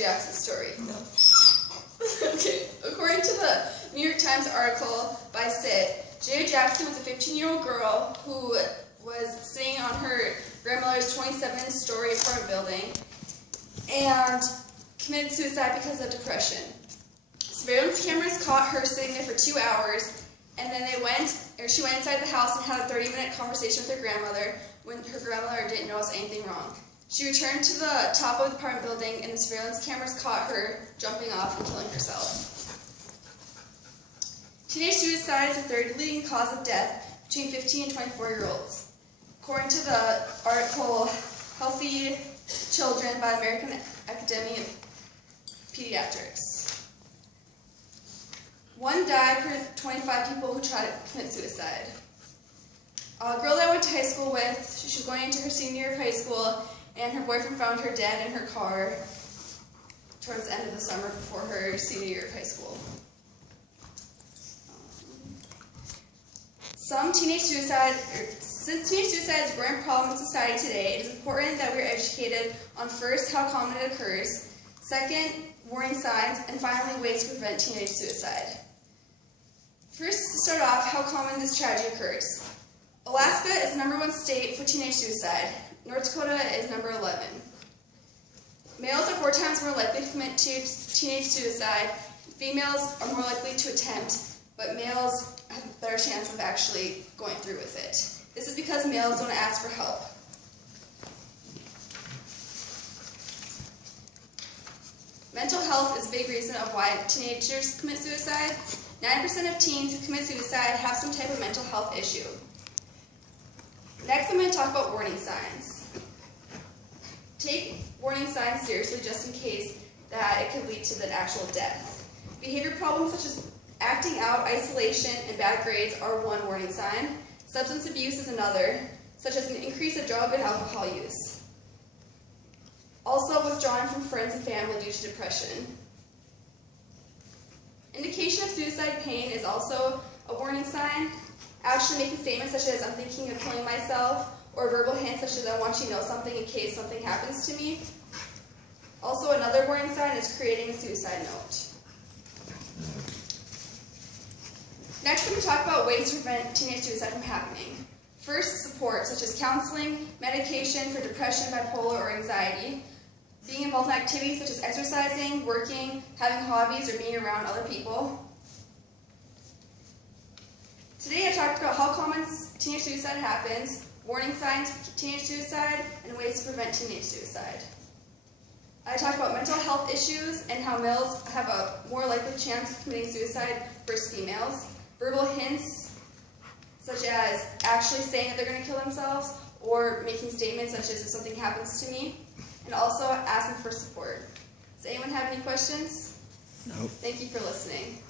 Jackson's story? No. Okay. According to the New York Times article by Sid, J.O. Jackson was a 15-year-old girl who was sitting on her grandmother's 27-story apartment building and committed suicide because of depression. Surveillance cameras caught her sitting there for 2 hours, and then she went inside the house and had a 30-minute conversation with her grandmother when her grandmother didn't notice anything wrong. She returned to the top of the apartment building, and the surveillance cameras caught her jumping off and killing herself. Teenage suicide is the third leading cause of death between 15 and 24-year-olds. According to the article Healthy Children by the American Academy of Pediatrics. 1 died per 25 people who try to commit suicide. A girl that I went to high school with, she was going into her senior year of high school, and her boyfriend found her dead in her car towards the end of the summer before her senior year of high school. Since teenage suicide is a growing problem in society today, it is important that we are educated on first, how common it occurs, second, warning signs, and finally, ways to prevent teenage suicide. First, to start off, how common this tragedy occurs. Alaska is the #1 state for teenage suicide. North Dakota is number 11. Males are 4 times more likely to commit teenage suicide. Females are more likely to attempt, but males have a better chance of actually going through with it. This is because males don't ask for help. Mental health is a big reason of why teenagers commit suicide. 9% of teens who commit suicide have some type of mental health issue. Next, I'm going to talk about warning signs. Take warning signs seriously just in case that it could lead to the actual death. Behavior problems such as acting out, isolation, and bad grades are one warning sign. Substance abuse is another, such as an increase of drug and alcohol use. Also, withdrawing from friends and family due to depression. Indication of suicide pain is also a warning sign. Actually making statements such as, "I'm thinking of killing myself," or verbal hints such as, "I want you to know something in case something happens to me." Also, another warning sign is creating a suicide note. Next, I'm going to talk about ways to prevent teenage suicide from happening. First, support, such as counseling, medication for depression, bipolar, or anxiety, being involved in activities such as exercising, working, having hobbies, or being around other people. Today I talked about how common teenage suicide happens, warning signs for teenage suicide, and ways to prevent teenage suicide. I talked about mental health issues and how males have a more likely chance of committing suicide versus females. Verbal hints, such as actually saying that they're going to kill themselves, or making statements such as, "If something happens to me," and also asking for support. Does anyone have any questions? No. Thank you for listening.